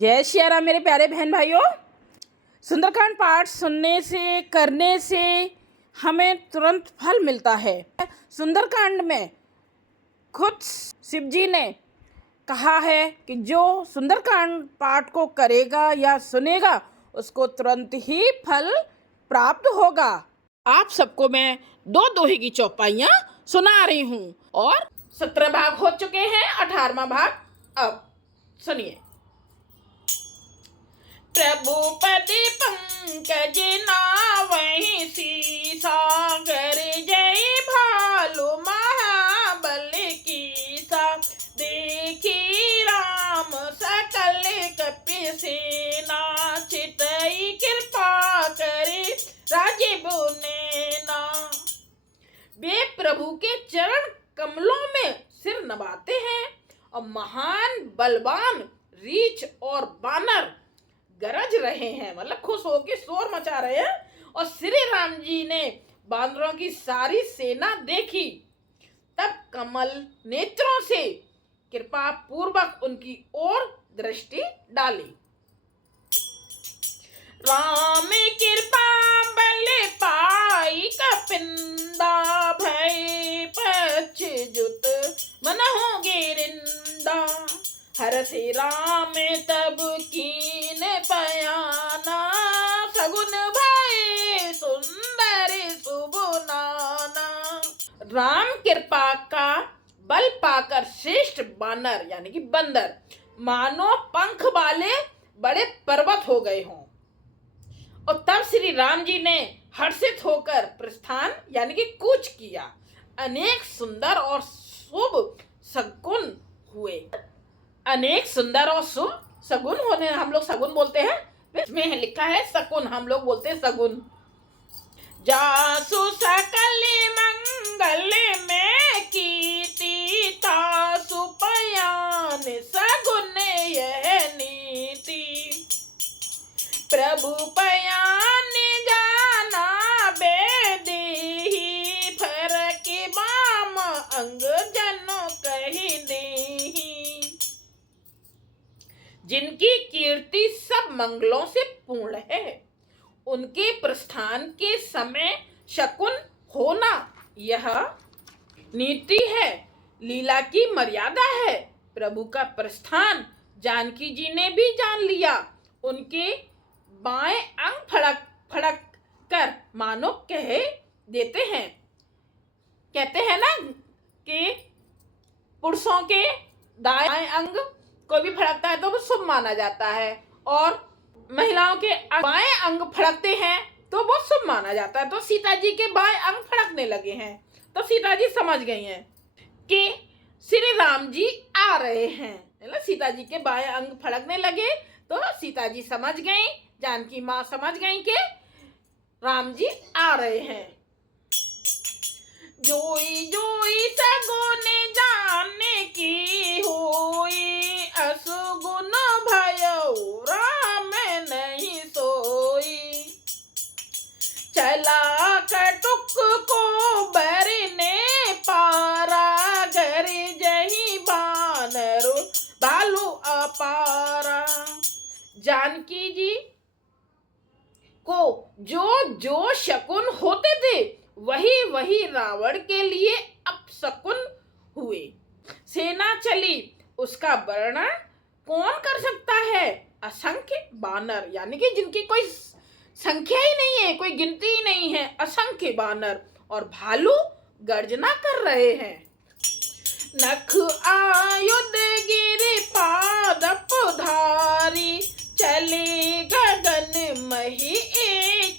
जय श्री राम मेरे प्यारे बहन भाइयों। सुंदरकांड पाठ सुनने से करने से हमें तुरंत फल मिलता है। सुंदरकांड में खुद शिव जी ने कहा है कि जो सुंदरकांड पाठ को करेगा या सुनेगा उसको तुरंत ही फल प्राप्त होगा। आप सबको मैं दो दोहे की चौपाइयाँ सुना रही हूँ और 17 भाग हो चुके हैं, 18वां भाग अब सुनिए। प्रभु पदे पंकज नावहि सीसागर जय भालु महाबल कीसा देखी राम सकल कपि सेना चितई कृपा करे राजीव नैना। वे प्रभु के चरण कमलों में सिर नवाते हैं और महान बलवान रीछ और बानर गरज रहे हैं, मतलब खुश होकर शोर मचा रहे हैं। और श्री राम जी ने बानरों की सारी सेना देखी, तब कमल नेत्रों से कृपा पूर्वक उनकी ओर दृष्टि डाली। राम कृपा बल पाई कपिंदा भय पक्ष जुत मनहु गिरिंदा। हरषि राम तब कीन पयाना सगुन भय सुंदर शुभ नाना। राम कृपा का बल पाकर श्रेष्ठ बानर यानी कि बंदर मानो पंख वाले बड़े पर्वत हो गए हों। और तब श्री राम जी ने हर्षित होकर प्रस्थान यानी कि कूच किया। अनेक सुंदर और शुभ सगुन हुए। अनेक सुंदर और शुभ सगुन होने, हम लोग सगुन बोलते हैं, इसमें लिखा है सकुन, हम लोग बोलते हैं सगुन। जासु सकल मंगल में कीर्ति तासु पयान सगुन यह नीति। प्रभु पयान जाना बेदेही फरक बाम अंग जनो कही देही। जिनकी कीर्ति सब मंगलों से पूर्ण है, उनके प्रस्थान के समय शकुन होना यह नीति है, लीला की मर्यादा है। प्रभु का प्रस्थान जानकी जी ने भी जान लिया। उनके बाएं अंग फड़क फड़क कर मानो कह देते हैं, कहते हैं ना कि पुरुषों के दाएं अंग कोई भी फड़कता है तो वो शुभ माना जाता है, और महिलाओं के बाएं अंग फड़कते हैं तो वो शुभ माना जाता है। तो सीता जी के बाएं अंग फड़कने लगे हैं तो सीता जी समझ गई हैं कि श्री राम जी आ रहे हैं। सीता जी के बाएं अंग फड़कने लगे तो सीता जी समझ गई, जानकी माँ समझ गई कि राम जी आ रहे हैं। जोई जोई सगुन जाने की होई असुगुन भयो राम नहीं सोई। चला कटुक को बरने पारा घर जही बानर भालू अपारा। जानकी जी को जो जो शकुन होते थे वही वही रावण के लिए अपशकुन हुए। सेना चली, उसका वर्णन कौन कर सकता है। असंख्य बानर यानी कि जिनकी कोई संख्या ही नहीं है, कोई गिनती ही नहीं है, असंख्य बानर और भालू गर्जना कर रहे हैं। नख आयुध गिर पाद धारी चले गगन मही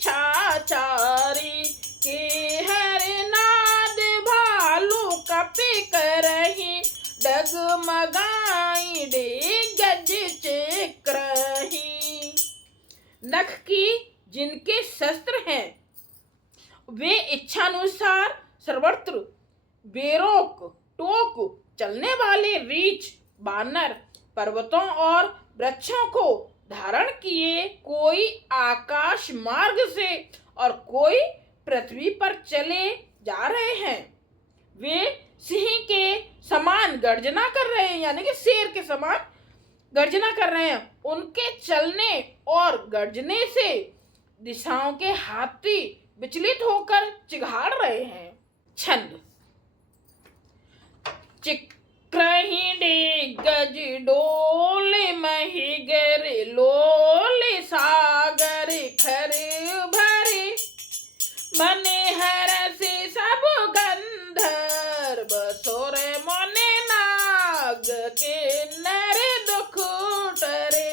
छाचारी। के हर नाद भालू कपि करही डगमगाई डे गज चक्रही। नख की जिनके शस्त्र हैं वे इच्छानुसार सर्वत्र बेरोक टोक चलने वाले रीछ बानर पर्वतों और वृक्षों को धारण किए, कोई आकाश मार्ग से और कोई पृथ्वी पर चले जा रहे हैं। वे सिंह के समान गर्जना कर रहे हैं यानी कि शेर के समान गर्जना कर रहे हैं। उनके चलने और गर्जने से दिशाओं के हाथी विचलित होकर चिघाड़ रहे हैं। छंद। चिक्रही डे गज डोल महिगर लोल सागर खर भरे मने हर से सब गंधर्व सुर मने नाग के नर दुख टरे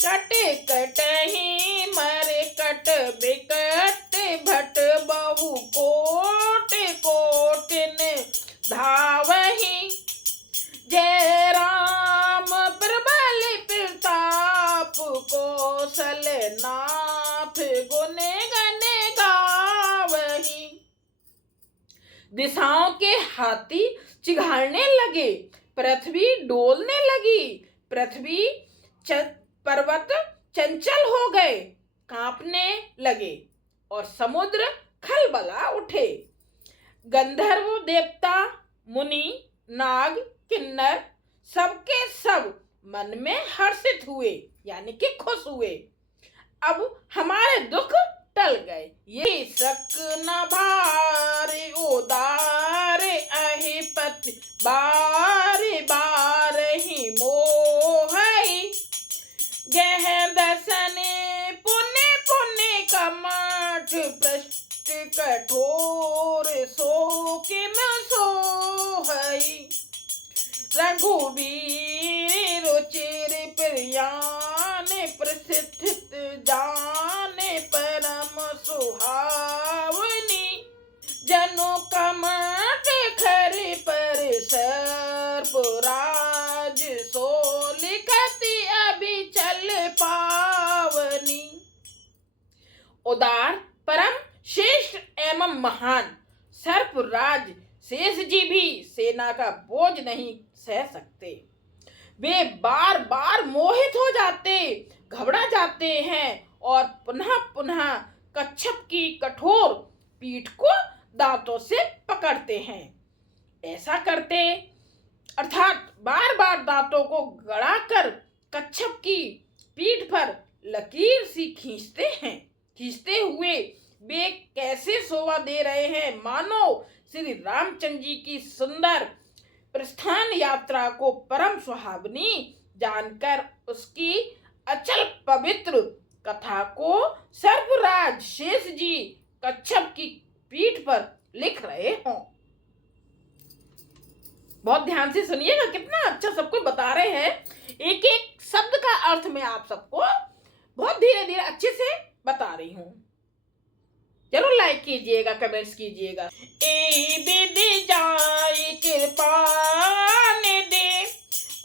कटे कटही मरे कट बिकट भट बहु कोट कोटिन धावही जय राम प्रबल प्रताप कौशल नाथ गुण गण गावही। दिशाओं के हाथी चिघाड़ने लगे, पृथ्वी डोलने लगी, पृथ्वी पर्वत चंचल हो गए, कांपने लगे और समुद्र खलबला उठे। गंधर्व देवता मुनि नाग किन्नर सबके सब मन में हर्षित हुए, यानी कि खुश हुए। अब हमारे दुख टल गए। ये शक न भारे उदार अहिपति बारे बार ही मोहई गह दसने पुण्य पुण्य कमठ पृष्ठ कठोर सो किम सोहई रघुवीर रुचिर प्रियान प्रसिद्ध जाने परम सुहावनी जनो कमठ खर पर सर्प राज सो लिखति अभी चल पावनी। उदार परम श्रेष्ठ एवं महान सर्पराज शेष जी भी सेना का बोझ नहीं सह सकते। वे बार बार मोहित हो जाते, घबरा जाते हैं और पुनः पुनः कच्छप की कठोर पीठ को दांतों से पकड़ते हैं। ऐसा करते अर्थात बार बार दांतों को गड़ाकर कच्छप की पीठ पर लकीर सी खींचते हैं। खींचते हुए वे कैसे शोभा दे रहे हैं, मानो श्री रामचंद्र जी की सुंदर प्रस्थान यात्रा को परम सुहावनी जानकर उसकी अचल पवित्र कथा को सर्पराज शेष जी कच्छप की पीठ पर लिख रहे हों। बहुत ध्यान से सुनिएगा, कितना अच्छा सब कुछ बता रहे हैं। एक एक शब्द का अर्थ मैं आप सबको बहुत धीरे धीरे अच्छे से बता रही हूँ। जरूर लाइक कीजिएगा, कमेंट्स कीजिएगा। ए विधि जाई कृपा ने दे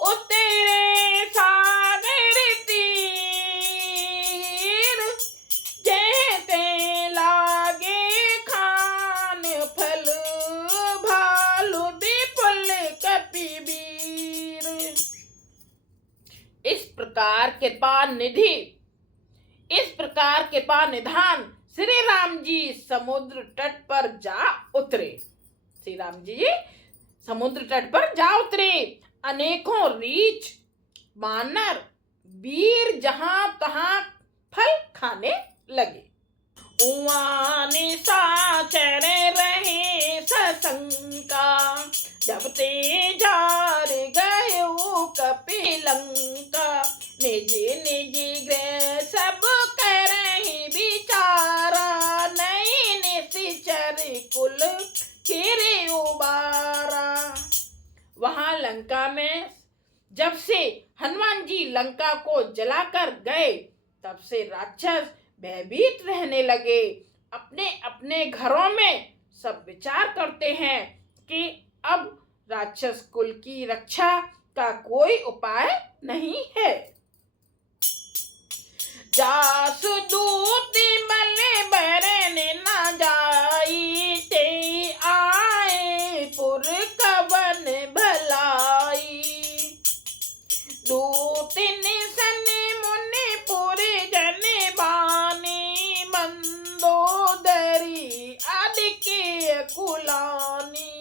उतरे सागर तीर जैसे लागे खान फल भालू विपुल कपिवीर। इस प्रकार कृपा निधान श्री राम जी समुद्र तट पर जा उतरे। श्री राम जी समुद्र तट पर जा उतरे। अनेकों रीछ बानर वीर जहां तहां फल खाने लगे। उवाने साचर रहे सशंका जब ते जार गयो कपिलंका निज निज गृह सब करहि विचारा नहीं निश्चर कुल खिरे उबारा। वहां लंका में जब से हनुमान जी लंका को जलाकर गए तब से राक्षस भयभीत रहने लगे। अपने अपने घरों में सब विचार करते हैं कि अब राक्षस कुल की रक्षा का कोई उपाय नहीं है। जासु दूत बल बरन न जाई ते आए पुर कवन भलाई। दूत निसन मुनि पुर जन बानी मंदोदरी आदिके कुलानी।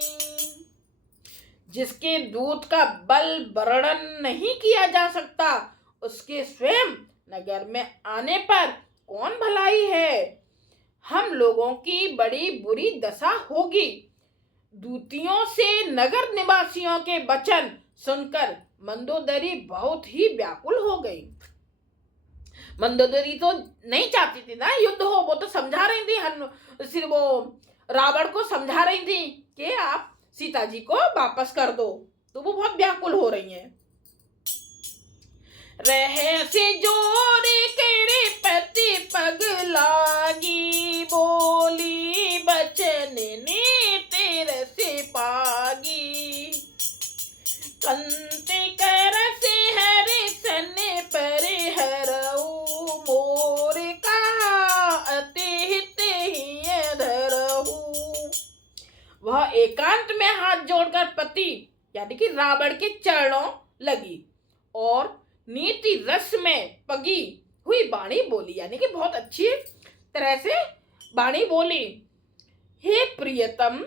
जिसके दूत का बल वर्णन नहीं किया जा सकता, उसके स्वयं नगर में आने पर कौन भलाई है। हम लोगों की बड़ी बुरी दशा होगी। दूतियों से नगर निवासियों के वचन सुनकर मंदोदरी बहुत ही व्याकुल हो गई। मंदोदरी तो नहीं चाहती थी ना युद्ध हो, वो तो समझा रही थी, सिर्फ वो रावण को समझा रही थी कि आप सीता जी को वापस कर दो, तो वो बहुत व्याकुल हो रही हैं। रह से जोरे केरे पति पग लागी, बोली बचन ने तेरे से पागी। कंते कर से हरे सन पर हरऊ, मोर कहा अति हित ही धरऊ। वह एकांत में हाथ जोड़कर पति यानी कि रावण के चरणों लगी और नीति रस में पगी हुई वाणी बोली, यानी कि बहुत अच्छी तरह से वाणी बोली। हे प्रियतम,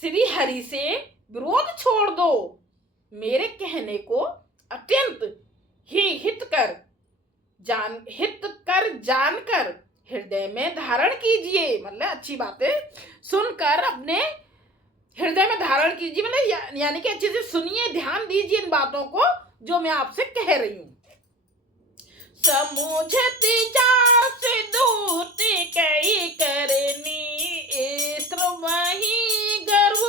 श्री हरि से विरोध छोड़ दो, मेरे कहने को अत्यंत ही हित कर जानकर हृदय में धारण कीजिए। मतलब अच्छी बातें सुनकर अपने हृदय में धारण कीजिए, मतलब यानी कि अच्छे से सुनिए, ध्यान दीजिए इन बातों को जो मैं आपसे कह रही हूं। समुझति जास दूत कई करनी, स्त्र वही गर्व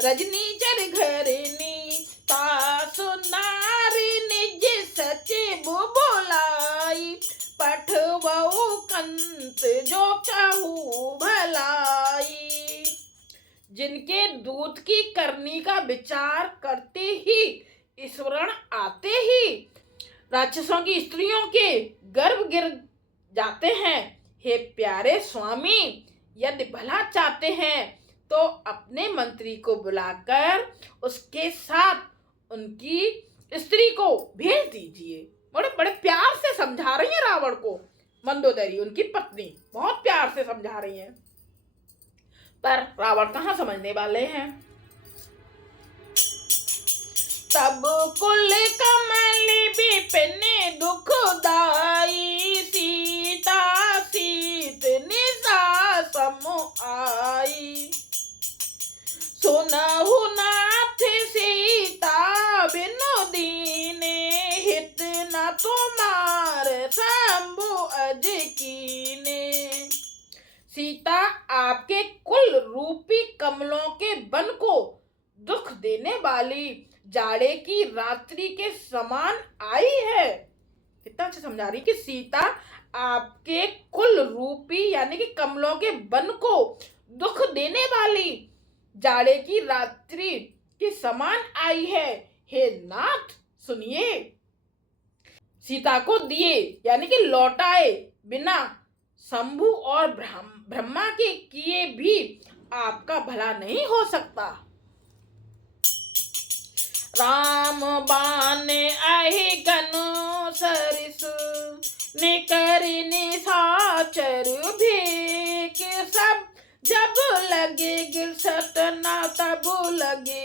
रजनी चर घरनी। तासु नारी निज सचिव बोलाई, पठवऊ कंत जो कहू भलाई। जिनके दूत की करनी का विचार करते ही स्मरण आते ही राक्षसों की स्त्रियों के गर्भ गिर जाते हैं। हे प्यारे स्वामी, यदि भला चाहते हैं तो अपने मंत्री को बुलाकर उसके साथ उनकी स्त्री को भेज दीजिए। बड़े बड़े प्यार से समझा रही है रावण को मंदोदरी, उनकी पत्नी बहुत प्यार से समझा रही है, पर रावण कहाँ समझने वाले हैं। तब कुल कमल विपिन दुखदाई, सीता सीत निशा समु आई। सुनहु नाथ सीता बिनु दीने, हित न तुम्हार शंभु अज कीने। सीता आपके कुल रूपी कमलों के वन को दुख देने वाली जाड़े की रात्रि के समान आई है। कितना अच्छा समझा रही कि सीता आपके कुल रूपी यानी कि कमलों के वन को दुख देने वाली जाड़े की रात्रि के समान आई है। हे नाथ सुनिए, सीता को दिए यानी कि लौटाए बिना शंभु और ब्रह्मा के किए भी आपका भला नहीं हो सकता। राम बाण अहि गनु सरिस, निकर निशाचर भेक। सब जब लगे गिरसत ना तब लगे,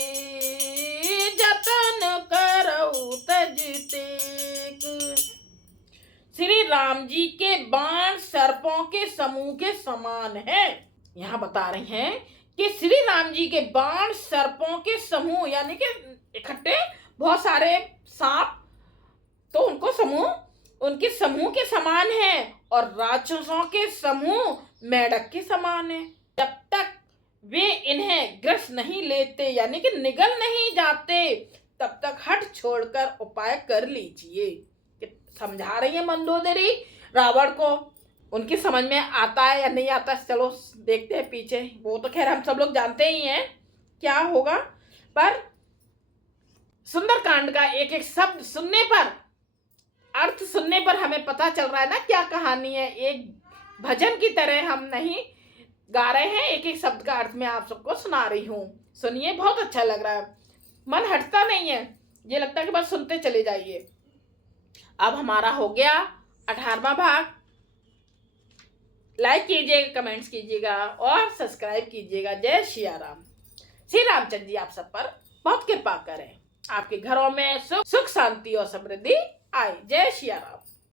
जतन करऊ तज टेक। श्री राम जी के बाण सर्पों के समूह के समान है। यहाँ बता रहे हैं कि श्री राम जी के बाण सर्पों के समूह यानी कि इकट्ठे बहुत सारे सांप, तो उनके समूह के समान है, और राक्षसों के समूह मेढक के समान है। जब तक वे इन्हें ग्रस नहीं लेते यानी कि निगल नहीं जाते, तब तक हट छोड़कर उपाय कर लीजिए। समझा रही है मंदोदरी रावण को। उनकी समझ में आता है या नहीं आता, चलो देखते हैं पीछे। वो तो खैर हम सब लोग जानते ही हैं क्या होगा, पर सुंदरकांड का एक एक शब्द सुनने पर, अर्थ सुनने पर हमें पता चल रहा है ना क्या कहानी है। एक भजन की तरह हम नहीं गा रहे हैं, एक एक शब्द का अर्थ मैं आप सबको सुना रही हूँ। सुनिए, बहुत अच्छा लग रहा है, मन हटता नहीं है, ये लगता है कि बस सुनते चले जाइए। अब हमारा हो गया 18वां भाग। लाइक कीजिएगा, कमेंट्स कीजिएगा और सब्सक्राइब कीजिएगा। जय सिया राम। श्री रामचंद्र जी आप सब पर बहुत कृपा करें, आपके घरों में सुख शांति और समृद्धि आए। जय सिया राम।